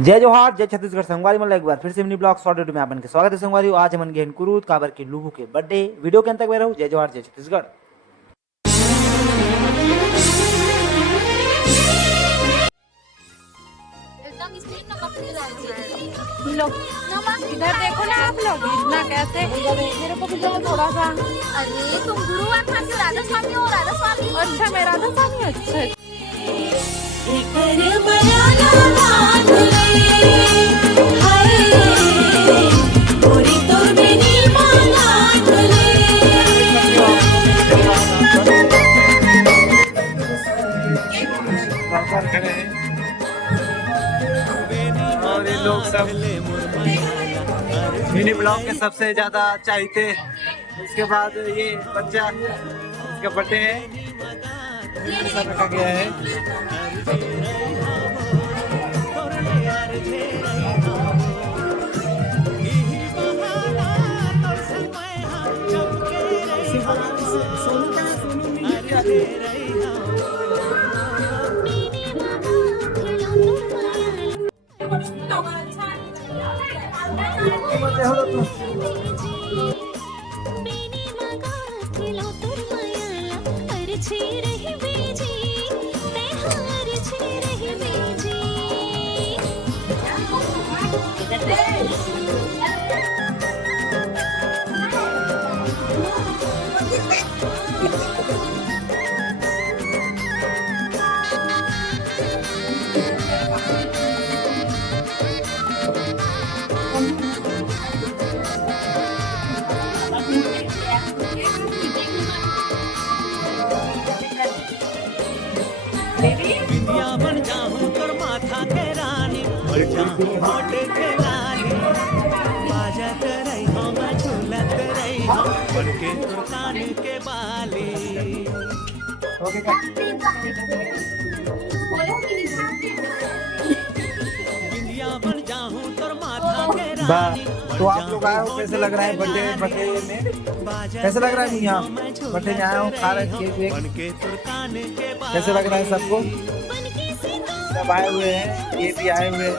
जय जोहार जय छत्तीसगढ़। संगवारी मतलब एक बार फिर से मिनी ब्लॉग शॉर्ट वीडियो में आपन के स्वागत है। संगवारी आज मन गेहन कुरूद काबर के लुबू के बर्थडे वीडियो के अंत तक में रहू। जय जोहार जय छत्तीसगढ़। एकदम स्क्रीन में पकड़ रहा लोग इधर देखो ना आप लोग इतना कैसे मेरे को भी दो थोड़ा सा। अरे तुम गुरुवार था कि राधा स्वामी हो? राधा स्वामी अच्छा मैं राधा स्वामी। अच्छा और ये लोग सब मिनी ब्लॉग के सबसे ज्यादा चाहते। उसके बाद ये बच्चा इसका बर्थडे है, सब रखा गया है। बन जाऊं तोर माथा के रानी, बढ़ जाऊं होठ के लाली, बाजत रही हो मैं झूलत रही हो, बन के तोर कान के बाली। बिंदिया बन जाऊं तोर माथा के रानी। तो आप लोग आए हो, कैसे लग रहा है बर्थडे में? कैसे लग रहा है? यहाँ बर्थडे में आए हो, खा रहे केक वेक, कैसे लग रहा है सबको? सब आए हुए हैं, ये भी आए हुए हैं,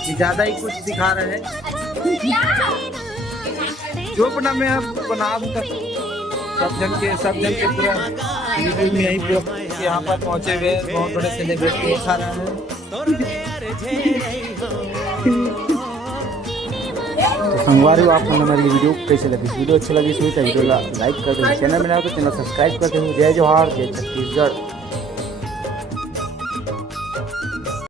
ये ज्यादा ही कुछ दिखा रहे हैं। जो बना मैं अब बना दूंगा। सब जन के पूरा रिव्यू में यही पूरा यहाँ पर पहुँचे हुए बहुत बड़े सेलिब्रेट के खा रहे हैं। तो संगवारी आपको हमारी वीडियो कैसे लगी? वीडियो अच्छी लगी तो वीडियो लाइक कर दो, चैनल में ना हो तो चैनल सब्सक्राइब कर दो। जय जोहार जय छत्तीसगढ़।